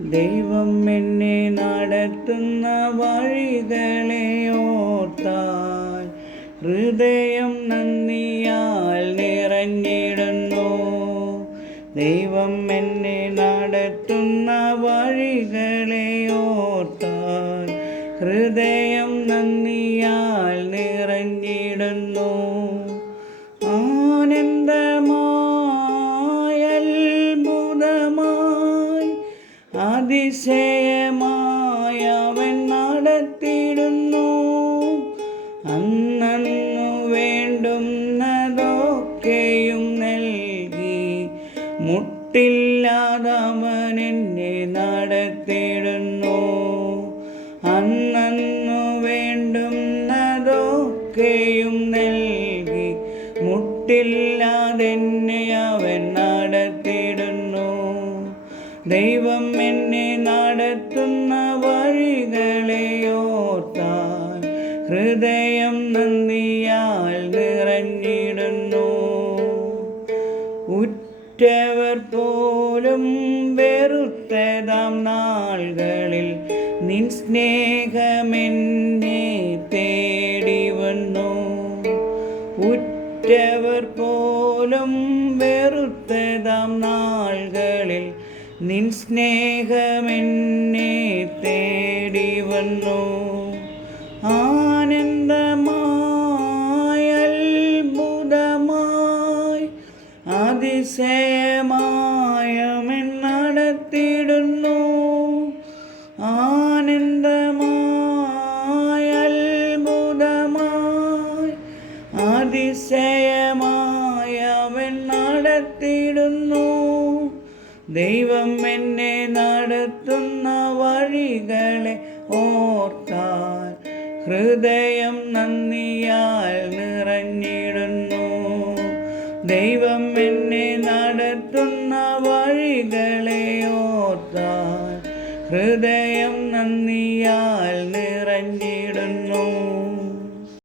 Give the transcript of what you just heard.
ദൈവം എന്നെ നടത്തുന്ന വഴികളെ ഓർത്താൽ ഹൃദയം നന്ദിയാൽ നിറഞ്ഞിടുന്നു. ദൈവം എന്നെ നടത്തുന്ന വഴികളെ ഓർത്താൽ ഹൃദയം നന്ദിയാൽ നിറഞ്ഞിടുന്നു. ആനന്ദമായി അത്ഭുതമായി അതിശയമായി അവൻ നടത്തിയിടുന്നു. അന്നു വേണ്ടുന്നതൊക്കെയും നൽകി മുട്ടില്ലാതവൻ എന്നെ നടത്തിയിടുന്നു. അന്നു വേണ്ടുന്നതൊക്കെയും നൽകി മുട്ടില്ലാതെന്നെ അവൻ നടത്തിയിടുന്നു. ദൈവം എന്നെ നടത്തുന്ന വഴികളെ ഓർത്താൽ ഹൃദയം നന്ദിയാൽ നിറഞ്ഞിടുന്നു. ഉറ്റവർ പോലും വെറുത്തതാം നാളുകളിൽ നിൻ സ്നേഹമെന്നെ തേടി വന്നു. ഉറ്റവർ പോലും വെറുത്തതാം നാളുകളിൽ നിൻ സ്നേഹമെന്നെ തേടി വന്നു. ആനന്ദമായി അത്ഭുതമായി അതിശയമായി അവൻ നടത്തിയിടുന്നു. ആനന്ദമായി അത്ഭുതമായി അതിശയമായി അവൻ നടത്തിയിടുന്നു. ദൈവം എന്നെ നടത്തുന്ന വഴികളെ ഓർത്താൽ ഹൃദയം നന്ദിയാൽ നിറഞ്ഞിടുന്നു. ദൈവം എന്നെ നടത്തുന്ന വഴികളെ ഓർത്താൽ ഹൃദയം നന്ദിയാൽ നിറഞ്ഞിടുന്നു.